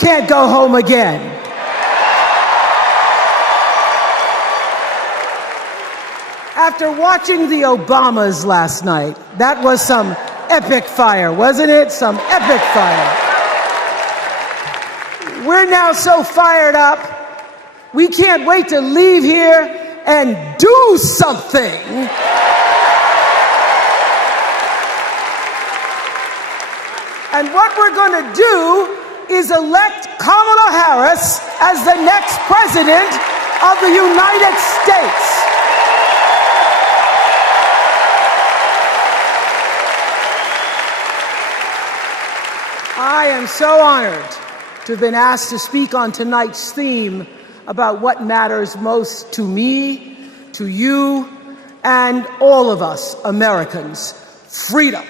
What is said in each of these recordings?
can't go home again. After watching the Obamas last night, that was some epic fire, wasn't it? Some epic fire. We're now so fired up, we can't wait to leave here and do something. And what we're going to do is elect Kamala Harris as the next president of the United States. I am so honored to have been asked to speak on tonight's theme about what matters most to me, to you, and all of us Americans: freedom.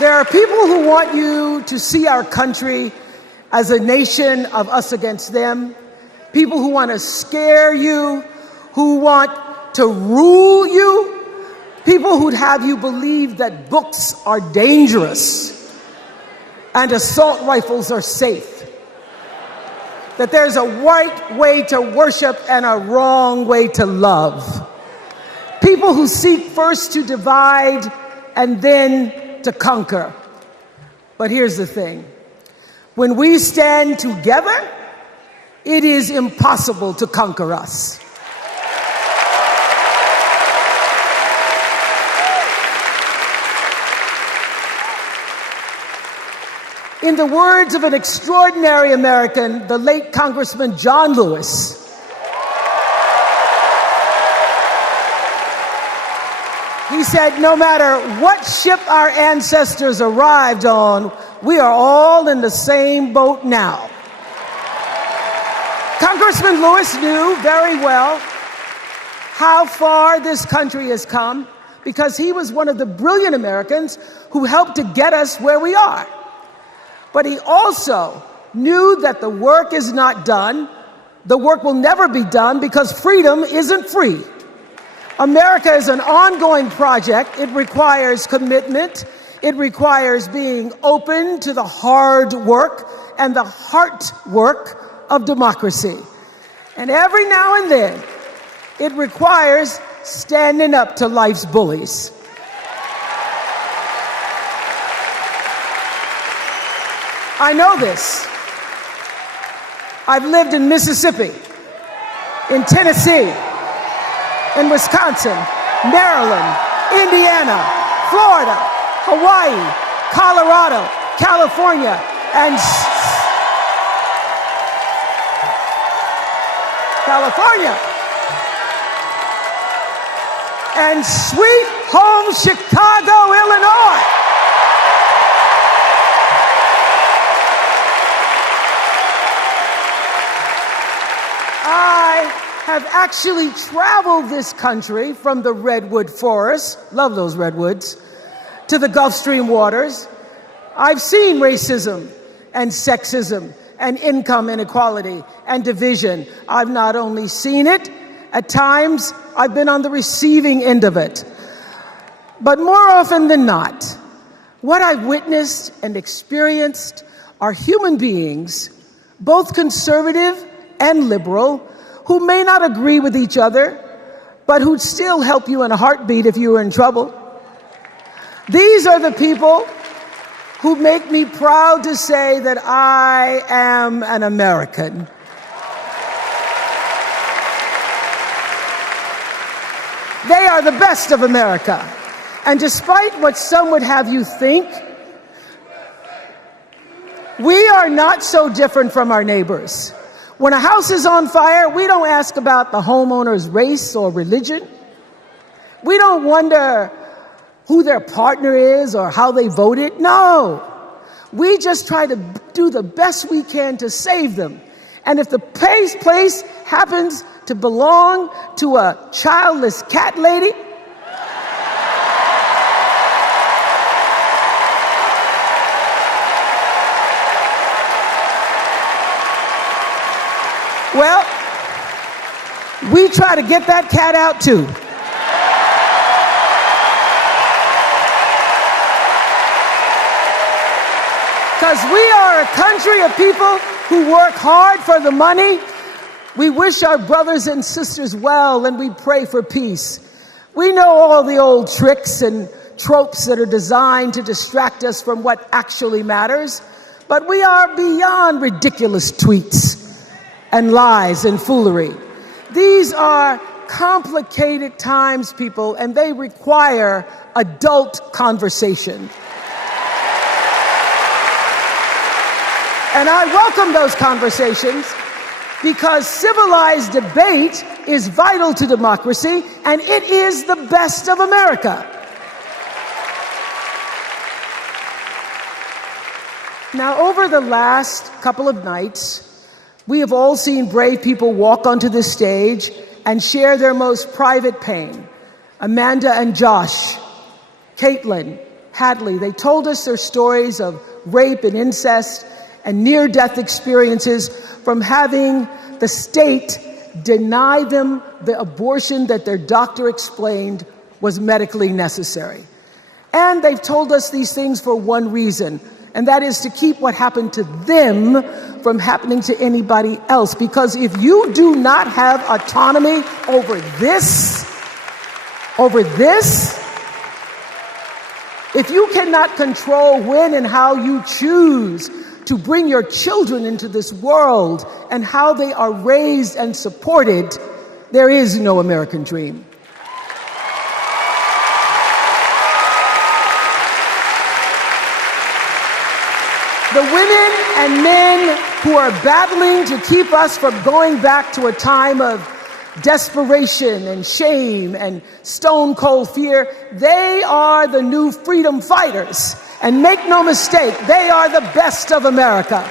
There are people who want you to see our country as a nation of us against them, people who want to scare you, who want to rule you, people who'd have you believe that books are dangerous and assault rifles are safe, that there's a right way to worship and a wrong way to love, people who seek first to divide and then to conquer. But here's the thing. When we stand together, it is impossible to conquer us. In the words of an extraordinary American, the late Congressman John Lewis, he said, no matter what ship our ancestors arrived on, we are all in the same boat now. Congressman Lewis knew very well how far this country has come because he was one of the brilliant Americans who helped to get us where we are. But he also knew that the work is not done. The work will never be done because freedom isn't free. America is an ongoing project. It requires commitment. It requires being open to the hard work and the heart work of democracy. And every now and then, it requires standing up to life's bullies. I know this. I've lived in Mississippi, in Tennessee, in Wisconsin, Maryland, Indiana, Florida, Hawaii, Colorado, California, and sweet home Chicago, Illinois. I have actually traveled this country from the redwood forest, love those redwoods, to the Gulf Stream waters. I've seen racism and sexism and income inequality and division. I've not only seen it, at times I've been on the receiving end of it. But more often than not, what I've witnessed and experienced are human beings, both conservative and liberal, who may not agree with each other, but who'd still help you in a heartbeat if you were in trouble. These are the people who make me proud to say that I am an American. They are the best of America. And despite what some would have you think, we are not so different from our neighbors. When a house is on fire, we don't ask about the homeowner's race or religion. We don't wonder who their partner is or how they voted. No, we just try to do the best we can to save them. And if the place happens to belong to a childless cat lady, well, we try to get that cat out too. because we are a country of people who work hard for the money. We wish our brothers and sisters well, and we pray for peace. We know all the old tricks and tropes that are designed to distract us from what actually matters, but we are beyond ridiculous tweets and lies and foolery. These are complicated times, people, and they require adult conversation. And I welcome those conversations because civilized debate is vital to democracy, and it is the best of America. Now, over the last couple of nights, we have all seen brave people walk onto this stage and share their most private pain. Amanda and Josh, Caitlin, Hadley, they told us their stories of rape and incest and near-death experiences from having the state deny them the abortion that their doctor explained was medically necessary. And they've told us these things for one reason, and that is to keep what happened to them from happening to anybody else. Because if you do not have autonomy over this, if you cannot control when and how you choose to bring your children into this world and how they are raised and supported, there is no American dream. The women and men who are battling to keep us from going back to a time of desperation and shame and stone cold fear, they are the new freedom fighters. And make no mistake, they are the best of America.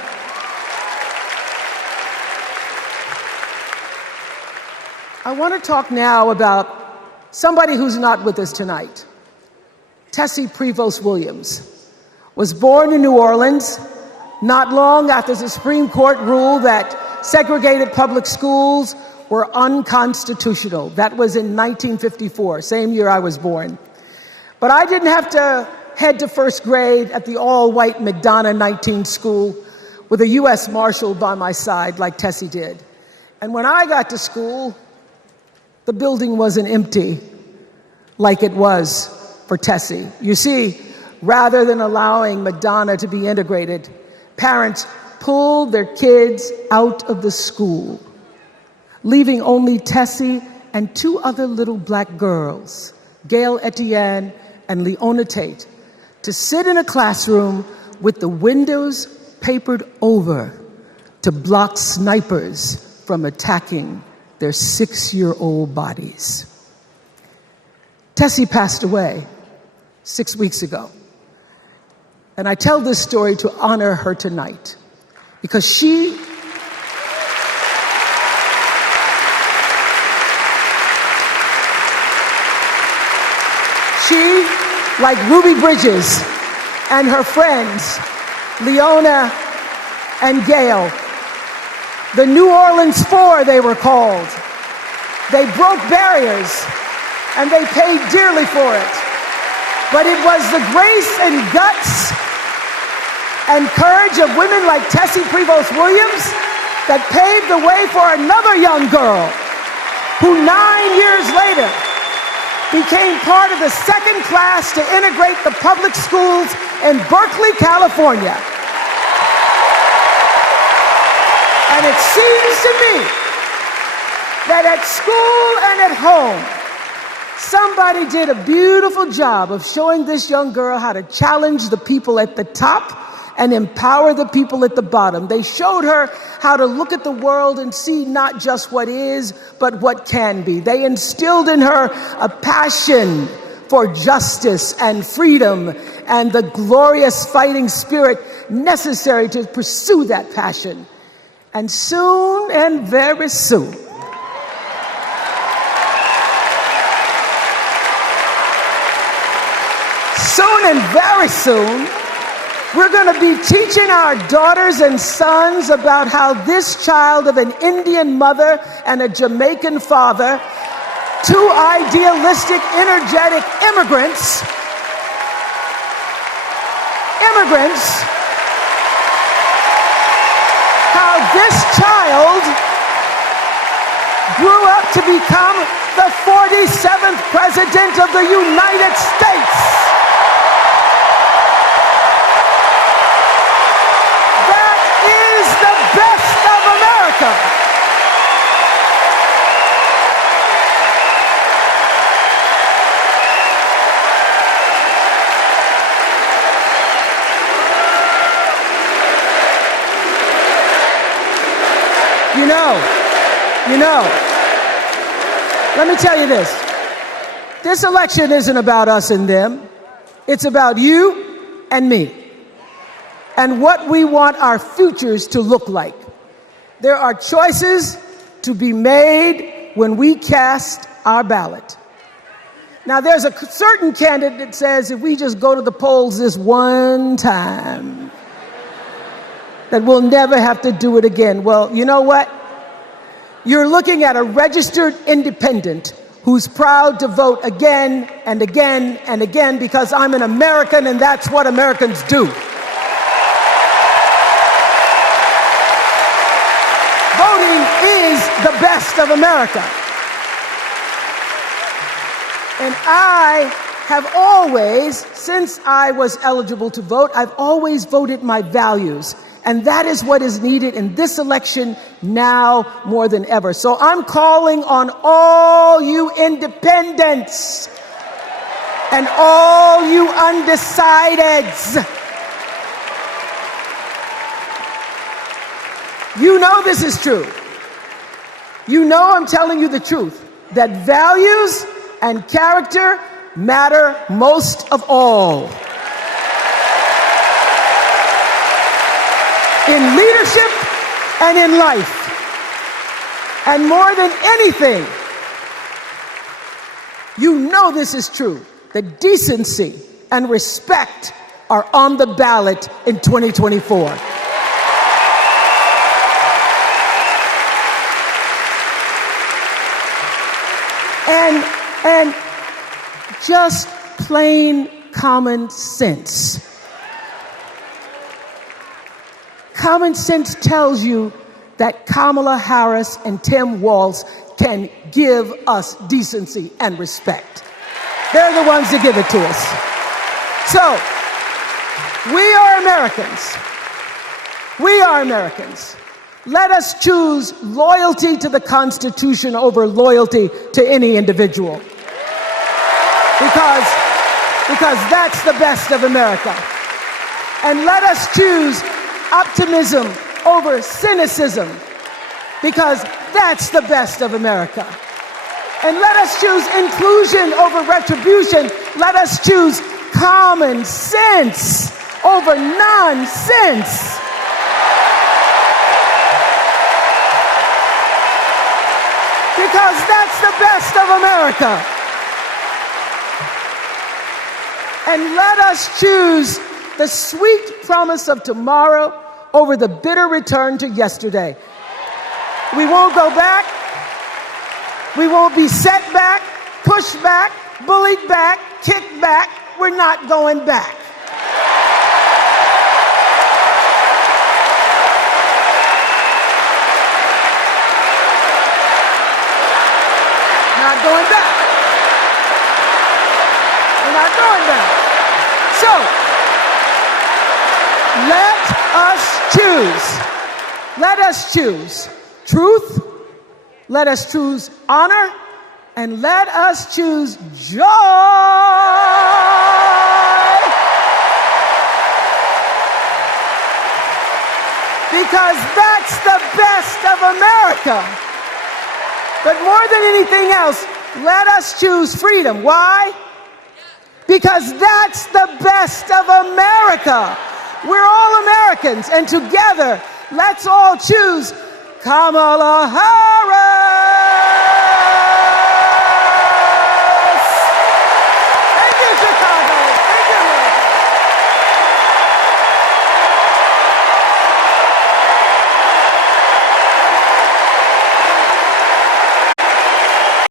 I want to talk now about somebody who's not with us tonight. Tessie Prevost Williams was born in New Orleans not long after the Supreme Court ruled that segregated public schools were unconstitutional. That was in 1954, same year I was born. But I didn't have to head to first grade at the all-white McDonough 19 school with a U.S. Marshal by my side like Tessie did. And when I got to school, the building wasn't empty like it was for Tessie. You see, rather than allowing McDonough to be integrated, parents pulled their kids out of the school, leaving only Tessie and two other little black girls, Gail Etienne and Leona Tate, to sit in a classroom with the windows papered over to block snipers from attacking their 6-year-old bodies. Tessie passed away 6 weeks ago. And I tell this story to honor her tonight because she like Ruby Bridges and her friends, Leona and Gail, the New Orleans Four, they were called. They broke barriers and they paid dearly for it. But it was the grace and guts and courage of women like Tessie Prevost Williams that paved the way for another young girl who 9 years later became part of the second class to integrate the public schools in Berkeley, California. And it seems to me that at school and at home, somebody did a beautiful job of showing this young girl how to challenge the people at the top and empower the people at the bottom. They showed her how to look at the world and see not just what is, but what can be. They instilled in her a passion for justice and freedom and the glorious fighting spirit necessary to pursue that passion. And soon, and very soon, very soon, we're going to be teaching our daughters and sons about how this child of an Indian mother and a Jamaican father, two idealistic, energetic immigrants to become the 47th President of the United States. That is the best of America. You know, let me tell you this. This election isn't about us and them. It's about you and me and what we want our futures to look like. There are choices to be made when we cast our ballot. Now, there's a certain candidate that says if we just go to the polls this one time, that we'll never have to do it again. Well, you know what? You're looking at a registered independent who's proud to vote again and again and again because I'm an American and that's what Americans do. Voting is the best of America. And I have always, since I was eligible to vote, I've always voted my values. And that is what is needed in this election now more than ever. So I'm calling on all you independents and all you undecideds. You know this is true. You know I'm telling you the truth, that values and character matter most of all. In leadership and in life. And more than anything, you know this is true, that decency and respect are on the ballot in 2024. And just plain common sense. Common sense tells you that Kamala Harris and Tim Walz can give us decency and respect. They're the ones that give it to us. So, we are Americans. We are Americans. Let us choose loyalty to the Constitution over loyalty to any individual. Because that's the best of America. And let us choose optimism over cynicism, because that's the best of America. And let us choose inclusion over retribution. Let us choose common sense over nonsense. Because that's the best of America. And let us choose the sweet promise of tomorrow over the bitter return to yesterday. We won't go back. We won't be set back, pushed back, bullied back, kicked back. We're not going back. Not going back. We're not going back. So, let us choose. Let us choose truth. Let us choose honor. And let us choose joy. Because that's the best of America. But more than anything else, let us choose freedom. Why? Because that's the best of America. We're all Americans, and together, let's all choose Kamala Harris.